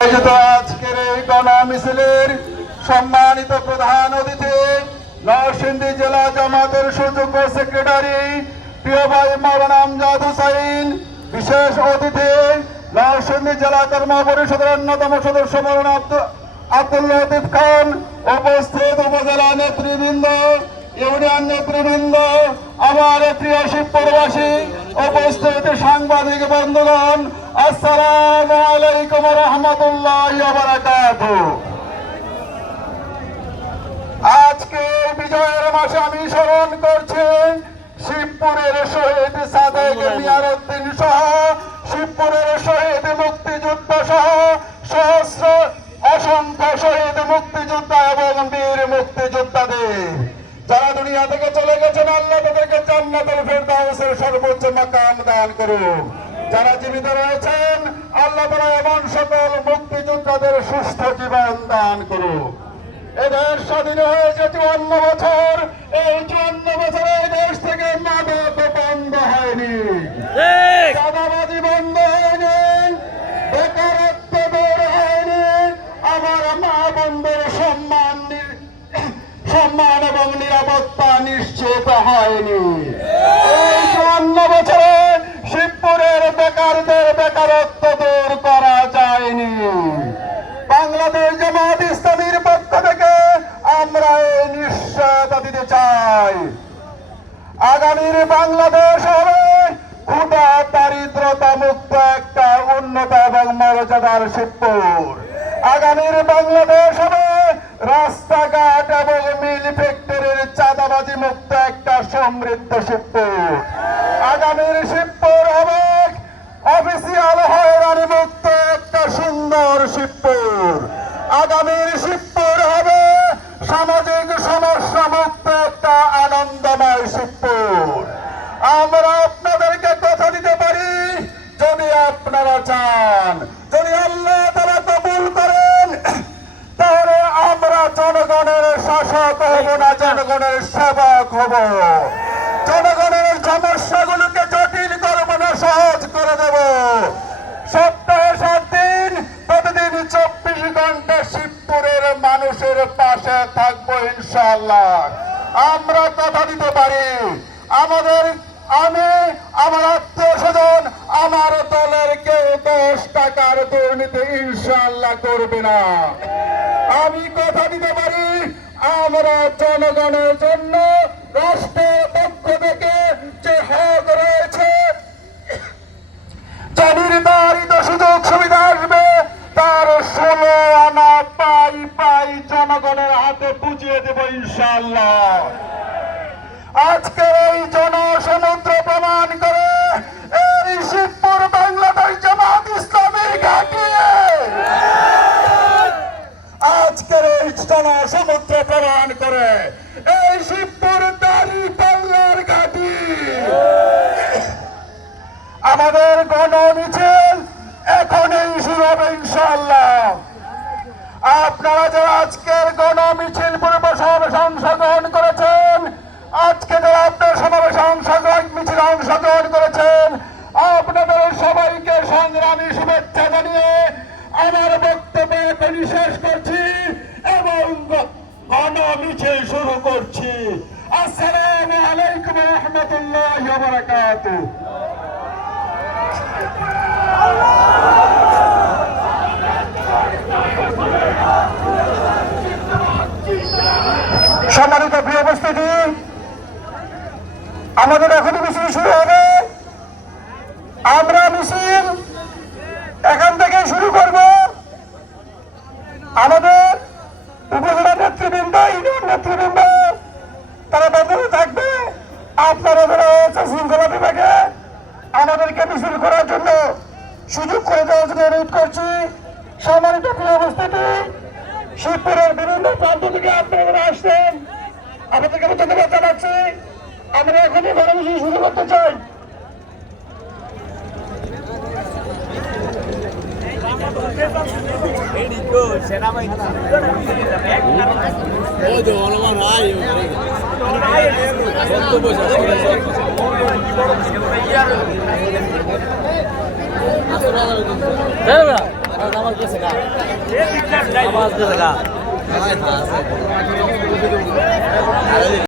আজকের এই গণমিছিলের সম্মানিত প্রধান অতিথি নরসিংদী জেলা জামাতের সুযোগ্য সেক্রেটারি প্রিয় ভাই মাওলানা আমজাদ হুসাইন, বিশেষ অতিথি নরসিংদী জেলা কর্ম পরিষদের অন্যতম সদস্য মাওলানা আব্দুল লতিফ খান, উপস্থিত উপজেলা নেতৃবৃন্দ, ইউনিয়ন নেতৃবৃন্দ, আমার প্রিয় শিবপুরবাসী, উপস্থিত সাংবাদিক বন্ধুগণ, আসসালামু আলাইকুম ওয়া রাহমাতুল্লাহি ওয়া বারাকাতুহু। আজকে বিজয়ের মাসে আমি স্মরণ করছি শিবপুরের শহীদ সাদেক মিয়ারউদ্দিন সহ শিবপুরের শহীদ মুক্তিযোদ্ধা সহ সহস্র অসংখ্য শহীদ মুক্তিযোদ্ধা এবং বীর মুক্তিযোদ্ধাদের যারা দুনিয়া থেকে চলে গেছেন, আল্লাহ তাদেরকে জান্নাতুল ফেরদাউসের সর্বোচ্চ মাকাম দান করুন। যারা জীবিত রয়েছেন, আল্লাহ তাআলা এমন সকল মুক্তিযোদ্ধাদের সুস্থ জীবন দান করুন। এদেশ স্বাধীন হয়েছে 54 বছর, এই 54 বছরে এই দেশ থেকে মাদক বন্ধ হয়নি, চাঁদাবাজি বন্ধ হয়নি, বেকারত্ব দূর হয়নি, আমার মা বোনদের সম্মান এবং নিরাপত্তা নিশ্চিত হয়নি। এই 54 বছরে শিবপুরের বেকারদের বেকারত্ব দূর করা যায়নি। বাংলাদেশ জামাত ইসলামীর পক্ষ থেকে আমরা এই নিশ্চয়তা দিতে চাই, আগামীর বাংলাদেশ হবে ক্ষুধা দারিদ্রতা মুক্ত একটা উন্নত এবং মর্যাদার শিবপুর। আগামীর বাংলাদেশ হবে রাস্তাঘাট এবং মিল ফ্যাক্টরির চাঁদাবাজি মুক্ত একটা সমৃদ্ধ শিবপুর। আগামীর শিবপুর হবে অফিসিয়াল হয়রানি মুক্ত একটা সুন্দর শিবপুর। আগামীর শিবপুর হবে সামাজিক সমস্যা মুক্ত একটা আনন্দময় শিবপুর। আমরা আপনাদেরকে কথা দিতে পারি, যদি আপনারা চান, যদি আল্লাহ তাআলা কবুল করেন, তাহলে আমরা জনগণের শাসক হব না, জনগণের সেবক হব। জনগণের সমস্যাগুলোকে জটিল করব না, সহজ করে দেব। সপ্তাহে 7 দিন, প্রতিদিন 24 ঘন্টা শিবপুরের মানুষের পাশে থাকবো ইনশাআল্লাহ। আমরা কথা দিতে পারি, আমি আমার আত্মীয় স্বজন, আমার দলের কেউ 10 টাকার দুর্নীতি ইনশাআল্লাহ করবে না। আমি কথা দিতে পারি, আমরা জনগণের জন্য রাষ্ট্রের পক্ষ থেকে যে হক রয়েছে, যে নির্ধারিত সুযোগ সুবিধা আসবে, তার 16 আনা পাই জনগণের হাতে বুঝিয়ে দেব ইনশাআল্লাহ। আজকের এই জনসমুদ্র প্রমাণ করে এই শিবপুর বাংলাদেশ জামাত ইসলামী ঘাঁটি, আজকের এই জনসমুদ্র প্রমাণ করে এই শিবপুর দাঁড়িপাল্লার ঘাঁটি। আমাদের গণমিছিল এখনই শুরু হবে ইনশাআল্লাহ। আপনারা যারা আজকের গণমিছিল পূর্ব সমাবেশে অংশগ্রহণ করেছেন, আজকে যারা আপনার সমাবেশে মিছিলে অংশগ্রহণ করেছেন, আপনাদের সবাইকে সংগ্রামী শুভেচ্ছা জানিয়ে আমার বক্তব্য এখনই শেষ করছি এবং গণমিছিল শুরু করছি। আসসালামু আলাইকুম ওয়া রাহমাতুল্লাহি ওয়া বারাকাতুহু। সম্মানিত প্রিয় উপস্থিতি, আমাদের এখনই মিছিল শুরু হবে। আমরা মিছিল এখান থেকে শুরু করব। আমাদের উপজেলা নেতৃবৃন্দ, ইউনিয়ন নেতৃবৃন্দ তারা বন্ধ থাকবে। আপনারা যারা শৃঙ্খলা বিভাগে আমাদেরকে মিছিল করার জন্য সুযোগ করে দেওয়ার জন্য অনুরোধ করছি। সম্মানিত প্রিয় উপস্থিতি, শিবপুরের বিভিন্ন প্রান্ত থেকে আপনারা আসছেন, আপনাদেরকে ধন্যবাদ জানাচ্ছি। আমরা এখনই গণমিছিল শুরু করতে চাই। হ্যাঁ আমার কাছে